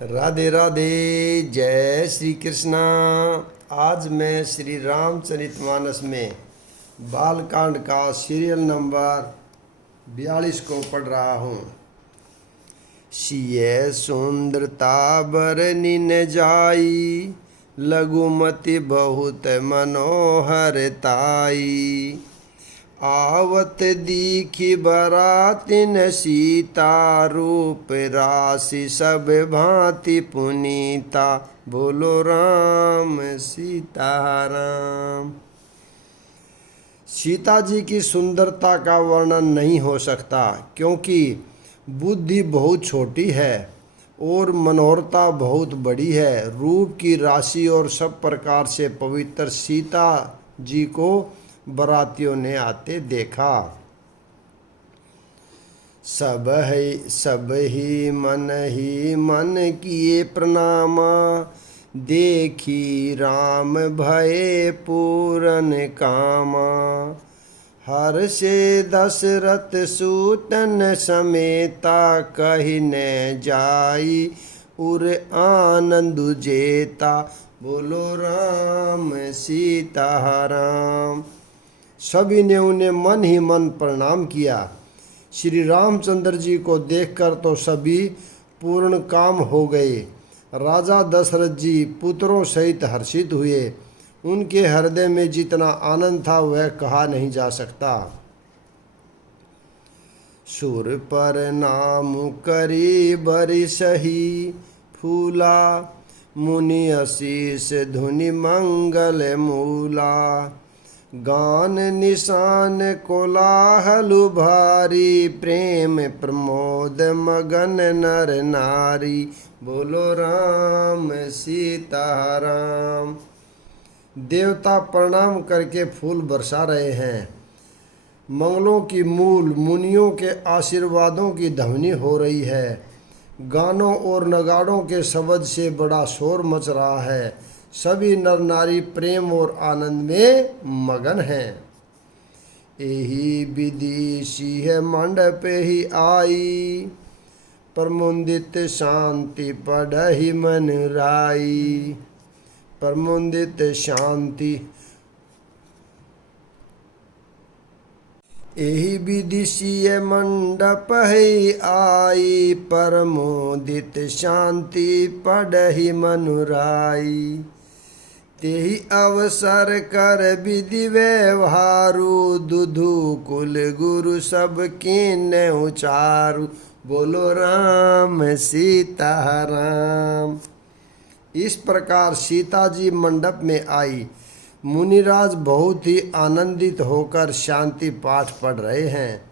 राधे राधे। जय श्री कृष्णा। आज मैं श्री रामचरितमानस में बालकांड का सीरियल नंबर 42 को पढ़ रहा हूँ। सिय सुंदरता बरनी न जाई, लघुमति बहुत मनोहरताई। आवत दीखी बरातिन सीता, रूप राशि सब भांति पुनीता। बोलो राम सीता राम। सीता जी की सुंदरता का वर्णन नहीं हो सकता, क्योंकि बुद्धि बहुत छोटी है और मनोहरता बहुत बड़ी है। रूप की राशि और सब प्रकार से पवित्र सीता जी को बरातियों ने आते देखा। सब ही मन किए प्रणामा, देखी राम भये पूरन कामा। हर से दशरथ सूतन समेता, कही न जाई उर आनंद जेता। बोलो राम सीता राम। सभी ने उन्हें मन ही मन प्रणाम किया। श्री रामचंद्र जी को देखकर तो सभी पूर्ण काम हो गए। राजा दशरथ जी पुत्रों सहित हर्षित हुए। उनके हृदय में जितना आनंद था वह कहा नहीं जा सकता। सुर पर नाम करी बरि सही, फूला मुनि आशीष धुनि मंगल मूला। गान निशान कोलाहल भारी, प्रेम प्रमोद मगन नर नारी। बोलो राम सीता राम। देवता प्रणाम करके फूल बरसा रहे हैं। मंगलों की मूल मुनियों के आशीर्वादों की ध्वनि हो रही है। गानों और नगाड़ों के शब्द से बड़ा शोर मच रहा है। सभी नर नारी प्रेम और आनंद में मगन हैं। यही विधि सिंह मंडप ही आई, प्रमुदित शांति पढ़हि मन राई। प्रमुदित शांति। यही विधि सिंह मंडप है आई, प्रमोदित शांति पढ़हि मन राई। तेहि अवसर कर विधि व्यवहारु, दुधु कुल गुरु सब कीन उचारु। बोलो राम सीता राम। इस प्रकार सीता जी मंडप में आई। मुनिराज बहुत ही आनंदित होकर शांति पाठ पढ़ रहे हैं।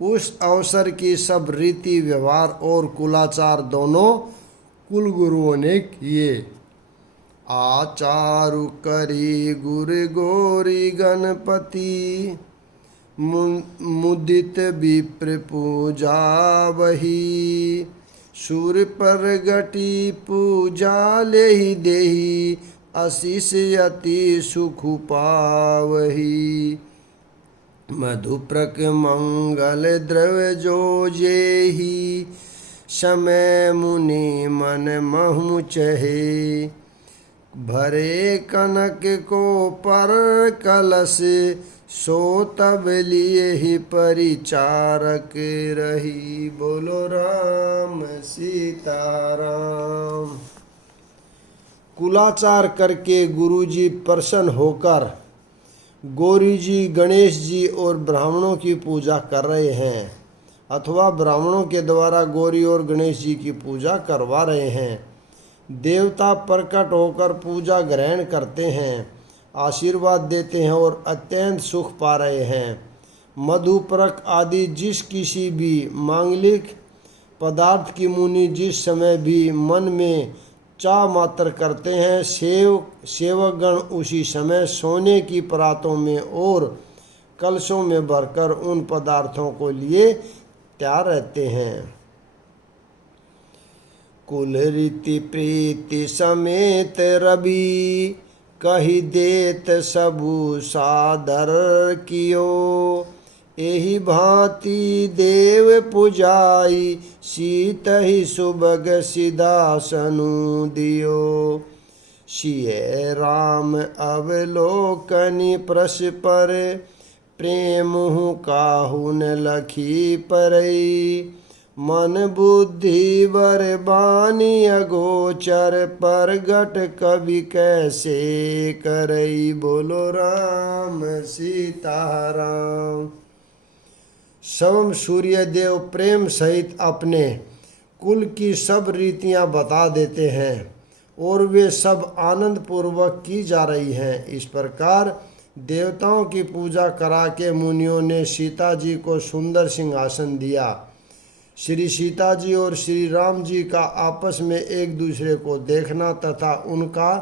उस अवसर की सब रीति व्यवहार और कुलाचार दोनों कुलगुरुओं ने किए। आचारु करी गुर गोरी गणपति, मुदित विप्र पूजा वही। सूर्य पर गटी पूजा लेहि देहि, आशीष अति सुख पावही। मधुप्रक मंगल द्रव्य जो जेहि, समय मुनि मन महु चहे। भरे कनक को पर कलश, सो तब लिए ही परिचारक रही। बोलो राम सीता राम। कुलाचार करके गुरुजी प्रसन्न होकर गौरी जी, गणेश जी और ब्राह्मणों की पूजा कर रहे हैं, अथवा ब्राह्मणों के द्वारा गौरी और गणेश जी की पूजा करवा रहे हैं। देवता प्रकट होकर पूजा ग्रहण करते हैं, आशीर्वाद देते हैं और अत्यंत सुख पा रहे हैं। मधुप्रक आदि जिस किसी भी मांगलिक पदार्थ की मुनि जिस समय भी मन में चाह मात्र करते हैं, सेवकगण उसी समय सोने की परातों में और कलशों में भरकर उन पदार्थों को लिए तैयार रहते हैं। कुल रीति प्रीति समेत रवि, कही देत सबु सादर कियो। एहि भांति देव पुजाई, सीत ही सुबग सिदासनु दियो। सिय राम अवलोकनि परस्पर, प्रेम काहू न लखी परई। मन बुद्धि वर बानी अगोचर, परगट कवि कैसे करई। बोलो राम सीताराम। स्वयं सूर्य देव प्रेम सहित अपने कुल की सब रीतियां बता देते हैं और वे सब आनंद पूर्वक की जा रही हैं। इस प्रकार देवताओं की पूजा करा के मुनियों ने सीता जी को सुंदर सिंहासन दिया। श्री सीता जी और श्री राम जी का आपस में एक दूसरे को देखना तथा उनका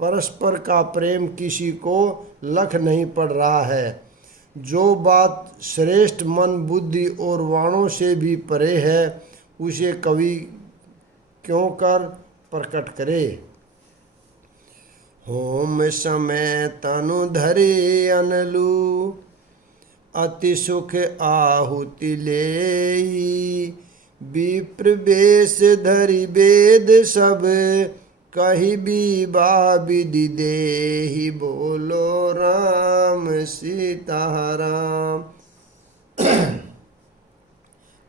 परस्पर का प्रेम किसी को लख नहीं पड़ रहा है। जो बात श्रेष्ठ मन बुद्धि और वाणों से भी परे है, उसे कवि क्यों कर प्रकट करे। होम समय तनु धरे अनलु, अति सुख आहुति लेई। विप्र वेश धरि वेद सब, कही विवाह विधि देहि। बोलो राम सीताराम।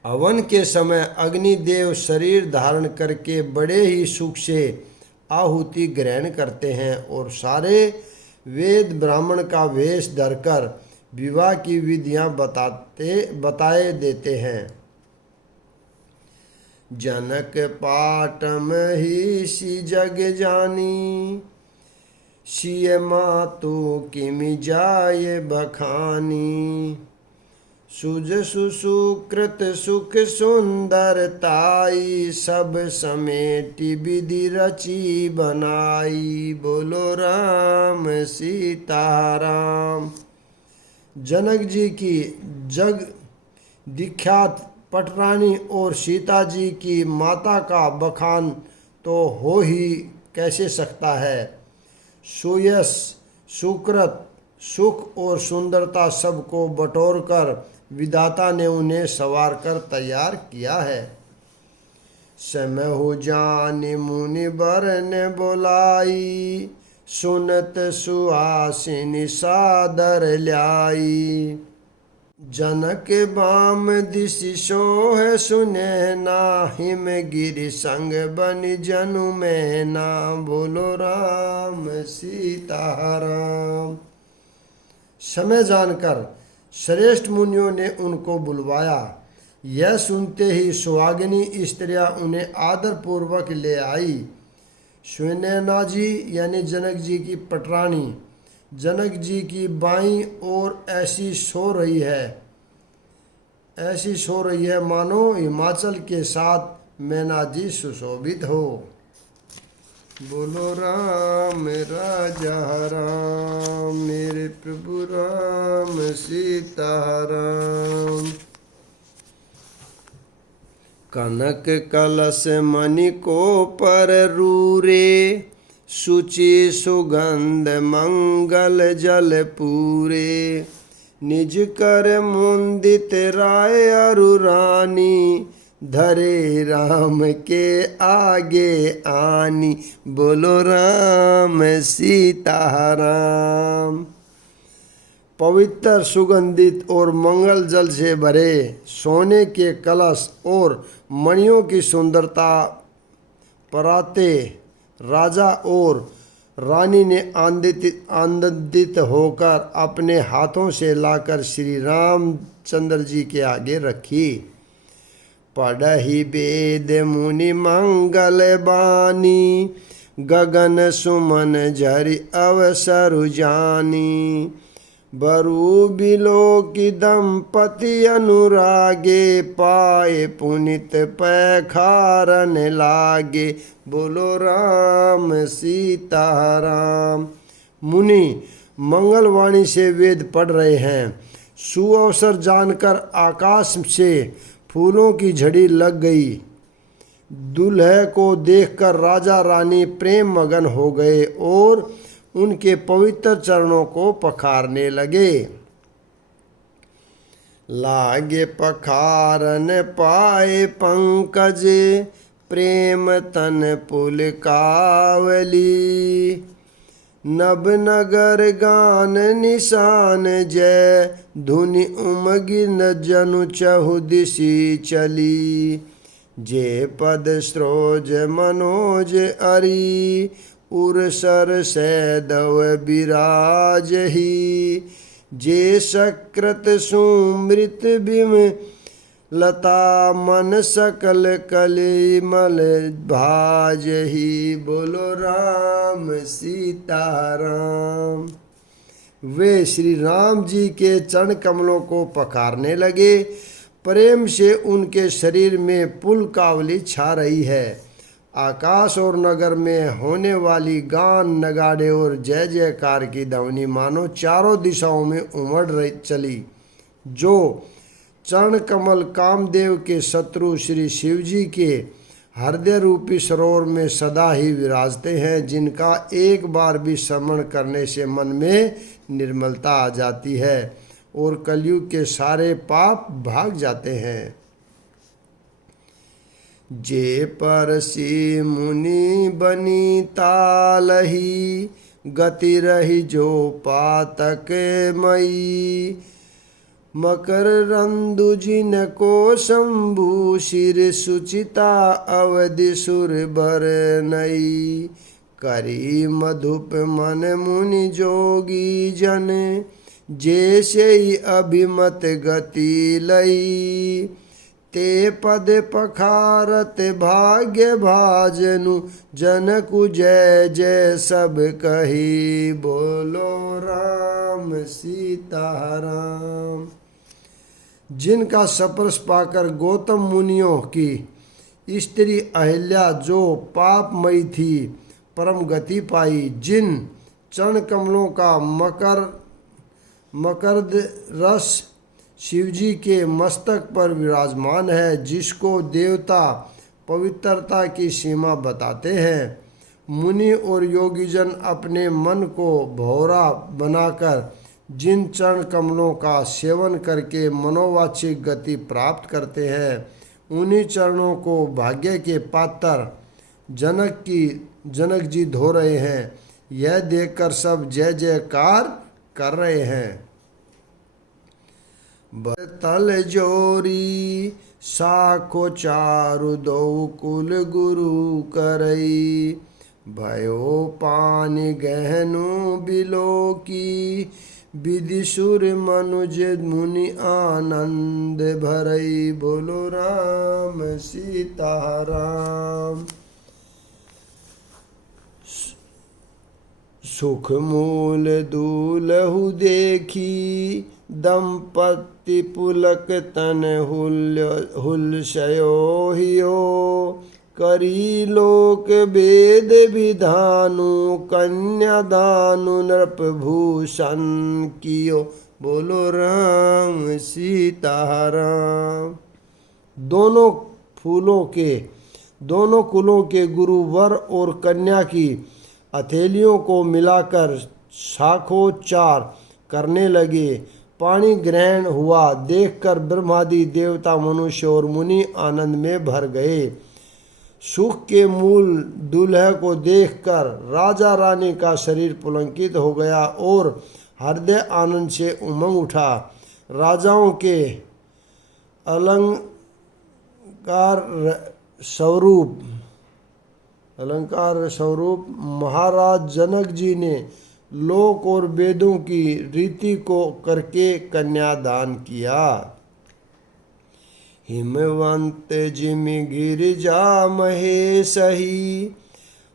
हवन के समय अग्निदेव शरीर धारण करके बड़े ही सुख से आहुति ग्रहण करते हैं और सारे वेद ब्राह्मण का वेश धरकर विवाह की विधियां बताए देते हैं। जनक पाटम ही सी जग जानी, सिय मातु किमि जाय बखानी। सुज सुसुकृत सुख सुंदरताई, सब समेटी विधि रची बनाई। बोलो राम सीताराम। जनक जी की जग विख्यात पटरानी और सीता जी की माता का बखान तो हो ही कैसे सकता है। सुयश सुकृत सुख और सुंदरता सबको बटोर कर विधाता ने उन्हें संवार कर तैयार किया है। समय हो जानि मुनि बरन बोलाई, सुनत सुहासिनी सादर ल्याई। जनक बाम दिशि सोह सुने ना, हिम गिरि संग बनि जनु में ना। बोलो राम सीताराम। समय जानकर श्रेष्ठ मुनियों ने उनको बुलवाया। यह सुनते ही सुहागिनी स्त्रियां उन्हें आदर पूर्वक ले आई। सुनैना जी यानी जनक जी की पटरानी जनक जी की बाईं ओर ऐसी सो रही है मानो हिमाचल के साथ मैना जी सुशोभित हो। बोलो राम राजा राम, मेरे प्रभु राम सीताराम। कनक कलश मणि को पर रूरे, सुचि सुगंध मंगल जल पूरे। निज कर मुंदित राय अरु रानी, धरे राम के आगे आनी। बोलो राम सीताराम। पवित्र सुगंधित और मंगल जल से भरे सोने के कलश और मणियों की सुंदरता पराते राजा और रानी ने आनंदित होकर अपने हाथों से लाकर श्री रामचंद्र जी के आगे रखी। पढ़हि वेद मुनि मंगल बानी, गगन सुमन झरि अवसर जानी। बरु बिलो की दंपति अनुरागे, पाए पुनित पैखारन लागे। बोलो राम सीताराम। मुनि मंगलवाणी से वेद पढ़ रहे हैं। सुअवसर जानकर आकाश से फूलों की झड़ी लग गई। दूल्हे को देखकर राजा रानी प्रेम मगन हो गए और उनके पवित्र चरणों को पखारने लगे। लागे पखारन पाए पंकज, प्रेम तन पुलकावली। नवनगर गान निशान जय, धुनि उमगी न जनु चहु दिशि चली। जे पद स्रोज मनोज अरि, उरसर सैदव बिराजहि। जे सकृत सुमृत बिम लता, मन सकल कलिमल भाजहि। बोलो राम सीताराम। वे श्री राम जी के चरण कमलों को पखारने लगे। प्रेम से उनके शरीर में पुलकावली छा रही है। आकाश और नगर में होने वाली गान, नगाड़े और जय जयकार की ध्वनि मानो चारों दिशाओं में उमड़ रही चली। जो चरण कमल कामदेव के शत्रु श्री शिव जी के हृदय रूपी सरोवर में सदा ही विराजते हैं, जिनका एक बार भी स्मरण करने से मन में निर्मलता आ जाती है और कलयुग के सारे पाप भाग जाते हैं। जे परसी मुनि बनी तालही, गति रही जो पातक मई। मकर रंदु जिन को शंभु, शिर सुचिता अवधि सुर बर नई। करी मधुप मन मुनि जोगी जन, जैसे ही अभिमत गति लई। ते पद पखारत भाग्य भाजनु, जनकु जय जय सब कही। बोलो राम सीताराम। जिनका स्पर्श पाकर गौतम मुनियों की स्त्री अहिल्या जो पापमयी थी परम गति पाई। जिन चरण कमलों का मकरद रस शिवजी के मस्तक पर विराजमान है, जिसको देवता पवित्रता की सीमा बताते हैं। मुनि और योगीजन अपने मन को भौरा बनाकर जिन चरण कमलों का सेवन करके मनोवांछित गति प्राप्त करते हैं, उन्हीं चरणों को भाग्य के पात्र जनक जी धो रहे हैं। यह देखकर सब जय जयकार कर रहे हैं। तल जोरी साखो चारु दो कुल गुरु करई। भयो पानी गहनु बिलो की, विधि सुर मनुज मुनि आनंद भरई। बोलो राम सीताराम। सुख मूल दूलहु देखी, दंपति पुलक तन हुल्सयो हियो। करी लोक वेद विधानु, कन्यादानु नृप भूषण कियो। बोलो राम सीताराम। दोनों कुलों के गुरु वर और कन्या की हथेलियों को मिलाकर शाखोच्चार करने लगे। पानी ग्रहण हुआ देखकर ब्रह्मादि देवता, मनुष्य और मुनि आनंद में भर गए। सुख के मूल दूल्हे को देखकर राजा रानी का शरीर पुलकित हो गया और हृदय आनंद से उमंग उठा। राजाओं के अलंकार स्वरूप महाराज जनक जी ने लोक और वेदों की रीति को करके कन्यादान किया। हिमवंत जिमि गिरिजा महेशहि,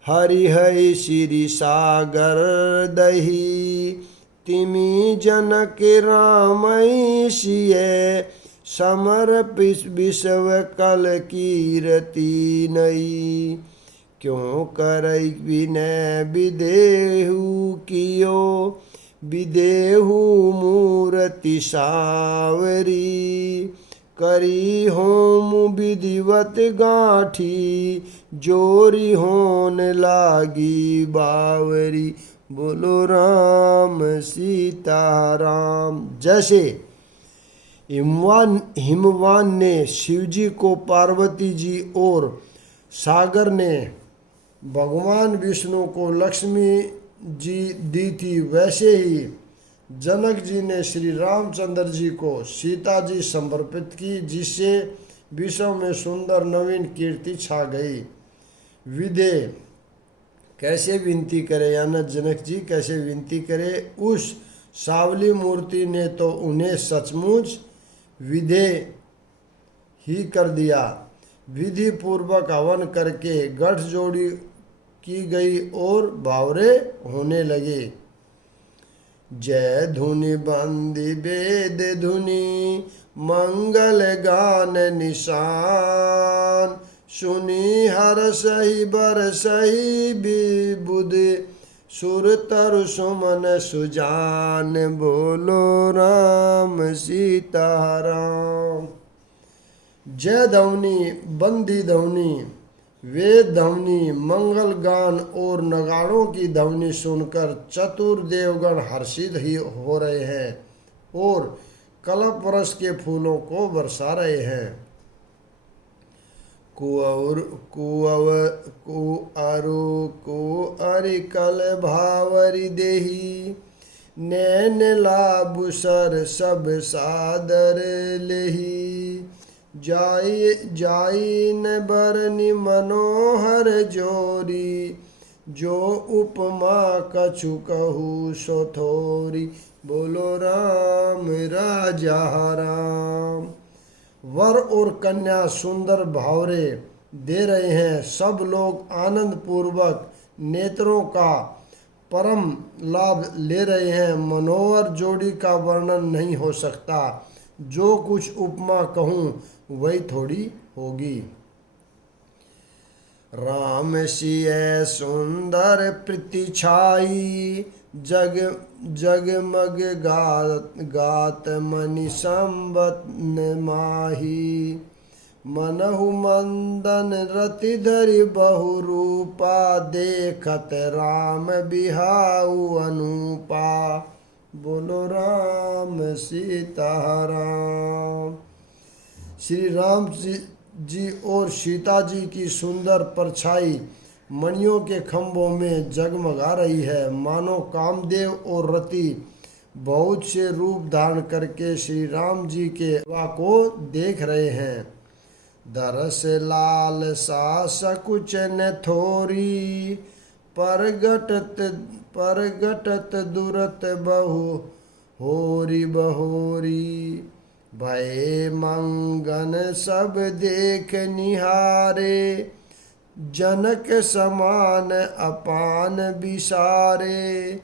हरिहरि श्री सागर दही। तिमि जनक रामई सिय, समर विश्व कल कीरति नई। क्यों करई विनय विदेहु कियो, विदेहु मूर्ति सावरी। करी होम विधिवत गाठी, जोरी होन लागी बावरी। बोलो राम सीताराम। जैसे हिमवान ने शिवजी को पार्वती जी और सागर ने भगवान विष्णु को लक्ष्मी जी दी थी, वैसे ही जनक जी ने श्री रामचंद्र जी को सीता जी समर्पित की, जिससे विश्व में सुंदर नवीन कीर्ति छा गई। विधे कैसे विनती करे, यानी जनक जी कैसे विनती करे, उस सावली मूर्ति ने तो उन्हें सचमुच विधे ही कर दिया। विधि पूर्वक हवन करके गठजोड़ी की गई और भावरे होने लगे। जय धुनि बंदी वेद धुनि मंगल गान निशान, सुनी हर सही बर सही विबुध सुर तरु सुमन सुजान, बोलो राम सीता राम। जय ध्वनि बंदी ध्वनि वेद ध्वनि मंगल गान और नगाड़ों की ध्वनि सुनकर चतुर देवगण हर्षित ही हो रहे हैं और कल्प वृक्ष के फूलों को बरसा रहे हैं। कुअरि कल भावरी देही, नैन लाबु सर सब सादर लेही, जाई न बरनि मनोहर जोरी, जो उपमा कछु कहू सो थोरी, बोलो राम राजा राम। वर और कन्या सुंदर भावरे दे रहे हैं, सब लोग आनंद पूर्वक नेत्रों का परम लाभ ले रहे हैं। मनोहर जोड़ी का वर्णन नहीं हो सकता, जो कुछ उपमा कहूँ वही थोड़ी होगी। राम सिय सुंदर प्रीति छाई, जगमग गात मनि संबत माही, मनहु मंदन रति धरि बहु रूपा, देखत राम बिहाऊ अनुपा, बोलो राम सीता राम। श्री राम जी और सीता जी की सुंदर परछाई मणियों के खंभों में जगमगा रही है, मानो कामदेव और रति बहुत से रूप धारण करके श्री राम जी के सेवा को देख रहे हैं। दरस लाल सा सकुच न थोरी, परगटत दुरत बहु होरी बहोरी, भय मंगन सब देख निहारे, जनक समान अपान बिसारे,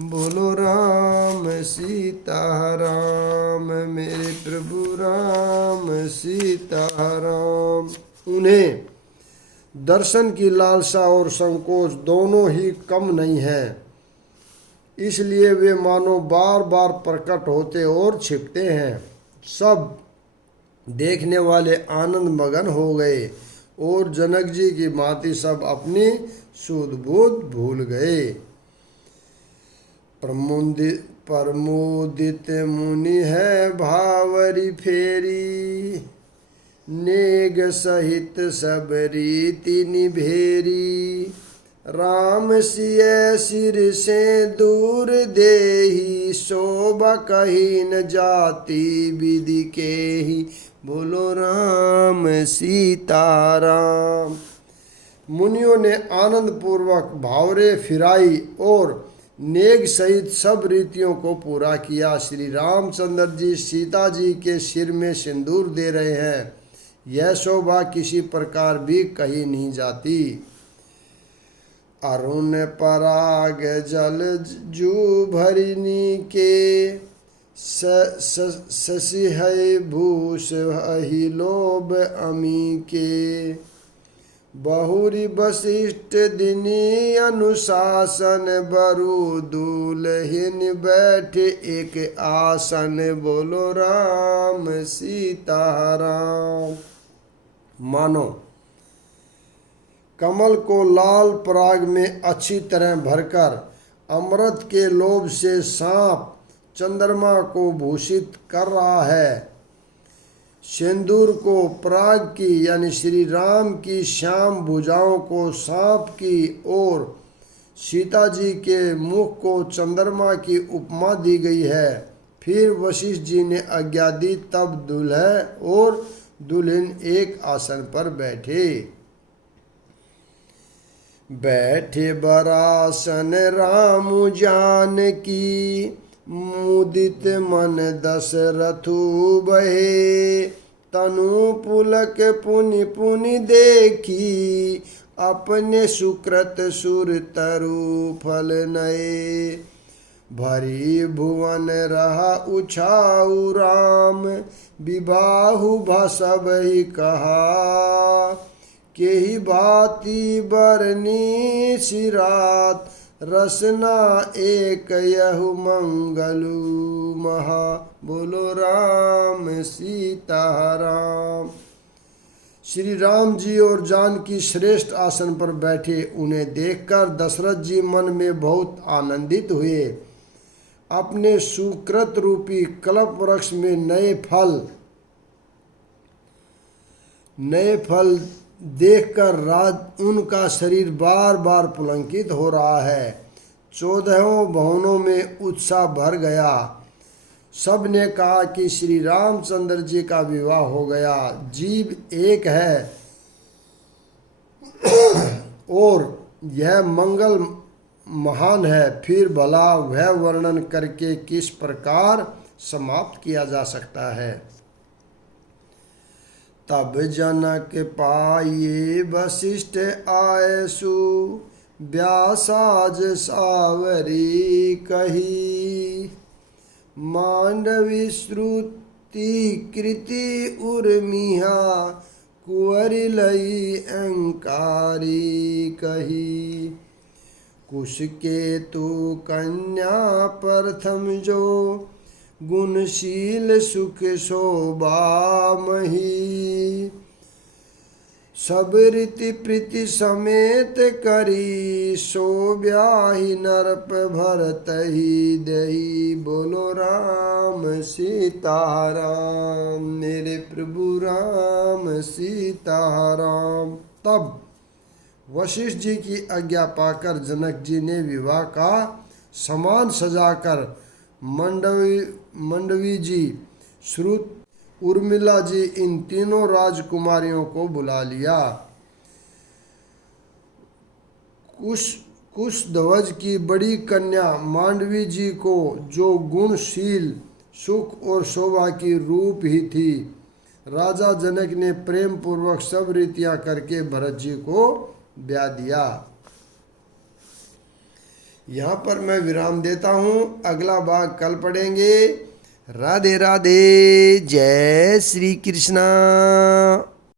बोलो राम सीता राम, मेरे प्रभु राम सीता राम। उन्हें दर्शन की लालसा और संकोच दोनों ही कम नहीं है, इसलिए वे मानो बार बार प्रकट होते और छिपते हैं। सब देखने वाले आनंद मगन हो गए और जनक जी की भांति सब अपनी सुध बुध भूल गए। प्रमोदित मुनि है भावरी फेरी, नेग सहित सब रीति निभेरी, राम सिय सिर से दूर देही, शोभा कही न जाती विधि के ही, बोलो राम सीता राम। मुनियों ने आनंद पूर्वक भावरे फिराई और नेग सहित सब रीतियों को पूरा किया। श्री रामचंद्र जी सीता जी के सिर में सिंदूर दे रहे हैं, यह शोभा किसी प्रकार भी कही नहीं जाती। अरुण पराग जल जू भरिनी के, शशि है भूष अहि लोभ अमी के, बहुरी वशिष्ठ दिनी अनुशासन, बरु दुलहिन बैठे एक आसन, बोलो राम सीता राम। मानो कमल को लाल पराग में अच्छी तरह भरकर अमृत के लोभ से सांप चंद्रमा को भूषित कर रहा है। सिंदूर को पराग की यानी श्री राम की श्याम भुजाओं को सांप की और सीता जी के मुख को चंद्रमा की उपमा दी गई है। फिर वशिष्ठ जी ने आज्ञा दी, तब दूल्हा और दुल्हन एक आसन पर बैठे। बैठे बरासन राम जानकी, मुदित मन दशरथु बहे। तनु पुलक पुनि पुनि देखी, अपने सुकृत सुर तरु फल नए। भरी भुवन रहा उछाऊ राम, विबाहु भसब ही कहा। केहि भांति बरनी सिरात, रसना एक यहु मंगलु महा। बोलो राम सीता राम। श्री राम जी और जानकी श्रेष्ठ आसन पर बैठे। उन्हें देखकर दशरथ जी मन में बहुत आनंदित हुए। अपने सुकृत रूपी कल्प वृक्ष में नए फल देखकर उनका शरीर बार बार पुलकित हो रहा है। 14 भवनों में उत्साह भर गया। सब ने कहा कि श्री रामचंद्र जी का विवाह हो गया। जीव एक है और यह मंगल महान है। फिर भला वह वर्णन करके किस प्रकार समाप्त किया जा सकता है। तब जनक पाये वशिष्ठ आयसु, व्यासाज सावरी कही। मांडवी श्रुति कृति उर्मिहा, कुंवरि लई अहंकारी कही। कुश केतु कन्या प्रथम जो, गुणशील सुख शोभा मही। सब रीति प्रीति समेत करी, सो ब्याही नरप भरत ही दही। बोलो राम सीता राम, मेरे प्रभु राम सीता राम। तब वशिष्ठ जी की आज्ञा पाकर जनक जी ने विवाह का सामान सजाकर मंडवी जी, श्रुत, उर्मिला जी इन तीनों राजकुमारियों को बुला लिया। कुशध्वज की बड़ी कन्या मांडवी जी को, जो गुणशील सुख और शोभा की रूप ही थी, राजा जनक ने प्रेम पूर्वक सब रीतियां करके भरत जी को ब्याह दिया। यहाँ पर मैं विराम देता हूँ। अगला भाग कल पढ़ेंगे। राधे राधे। जय श्री कृष्णा।